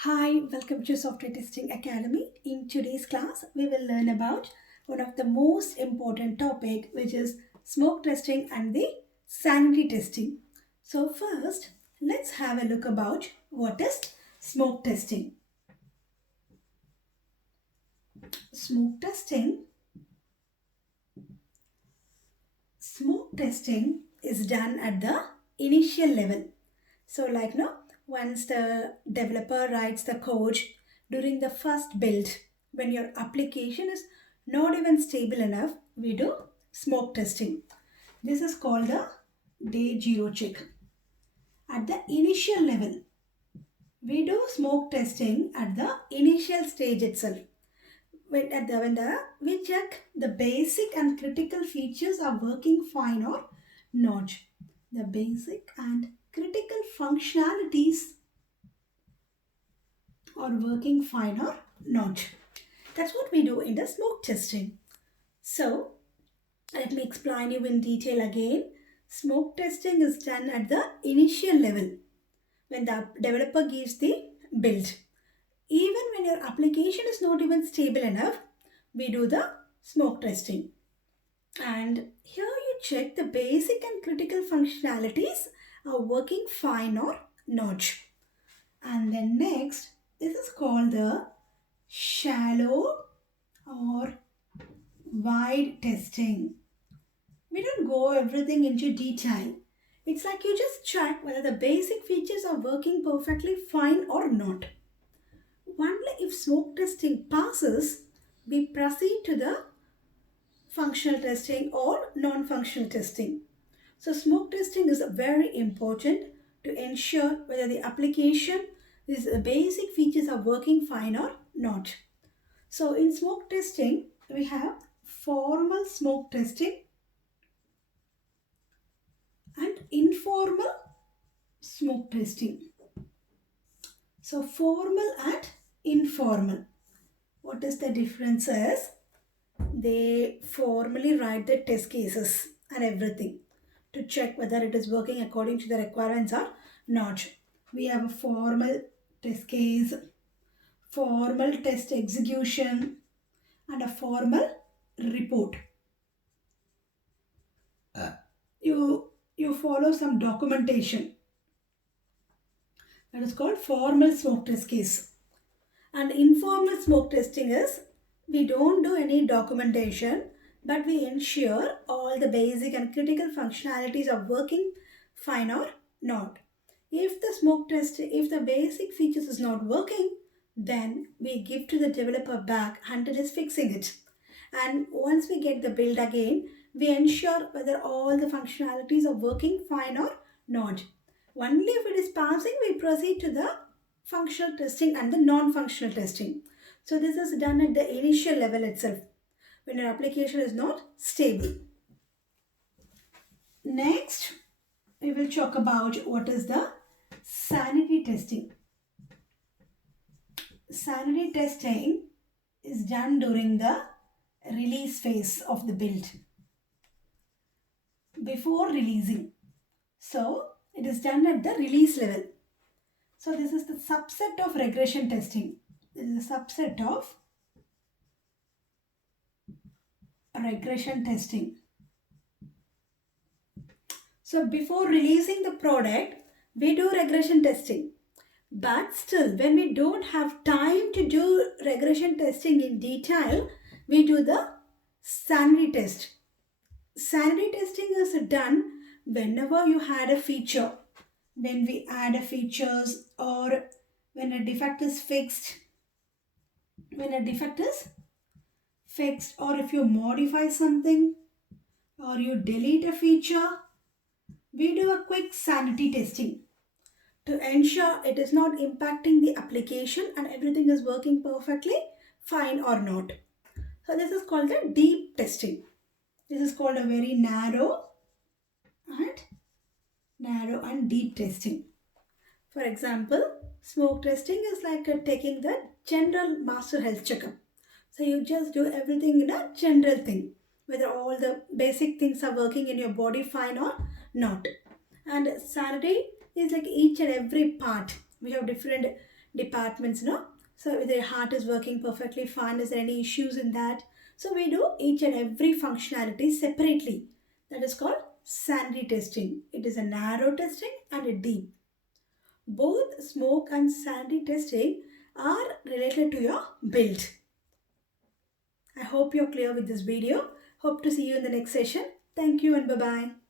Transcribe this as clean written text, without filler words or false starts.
Hi, welcome to Software Testing Academy. In today's class, we will learn about one of the most important topic, which is smoke testing and the sanity testing. So first, let's have a look about what is smoke testing. Smoke testing, smoke testing is done at the initial level. So once the developer writes the code during the first build, when your application is not even stable enough, we do smoke testing. This is called the day zero check. At the initial level, we do smoke testing at the initial stage itself. We check the basic and critical features are working fine or not. The basic and critical functionalities are working fine or not. That's what we do in the smoke testing. So let me explain you in detail again. Smoke testing is done at the initial level when the developer gives the build. Even when your application is not even stable enough, we do the smoke testing. And here you check the basic and critical functionalities are working fine or not. And then next, this is called the shallow or wide testing. We don't go everything into detail. It's like you just check whether the basic features are working perfectly fine or not. Only if smoke testing passes, we proceed to the functional testing or non-functional testing. So smoke testing is very important to ensure whether the application, these basic features are working fine or not. So in smoke testing, we have formal smoke testing and informal smoke testing. So formal and informal. What is the difference is they formally write the test cases and everything to check whether it is working according to the requirements or not. We have a formal test case, formal test execution, and a formal report. You follow some documentation that is called formal smoke test case. And informal smoke testing is we don't do any documentation, but we ensure all the basic and critical functionalities are working fine or not. If the smoke test, if the basic features is not working, then we give to the developer back until it's fixing it. And once we get the build again, we ensure whether all the functionalities are working fine or not. Only if it is passing, we proceed to the functional testing and the non-functional testing. So this is done at the initial level itself when your application is not stable. Next, we will talk about what is the sanity testing. Sanity testing is done during the release phase of the build before releasing. So it is done at the release level. So this is the subset of regression testing. This is a subset of regression testing. So before releasing the product, we do regression testing. But still, when we don't have time to do regression testing in detail, we do the sanity test. Sanity testing is done whenever you had a feature. When we add a features or when a defect is fixed. When a defect is fixed or if you modify something or you delete a feature, we do a quick sanity testing to ensure it is not impacting the application and everything is working perfectly fine or not. So this is called the deep testing. This is called a very narrow and deep testing. For example, smoke testing is like taking the general master health checkup. So you just do everything in a general thing, whether all the basic things are working in your body fine or not. And sanity is like each and every part. We have different departments, no? So whether your heart is working perfectly fine, is there any issues in that? So we do each and every functionality separately. That is called sanity testing. It is a narrow testing and a deep. Both smoke and sanity testing are related to your build. I hope you're clear with this video. Hope to see you in the next session. Thank you and bye-bye.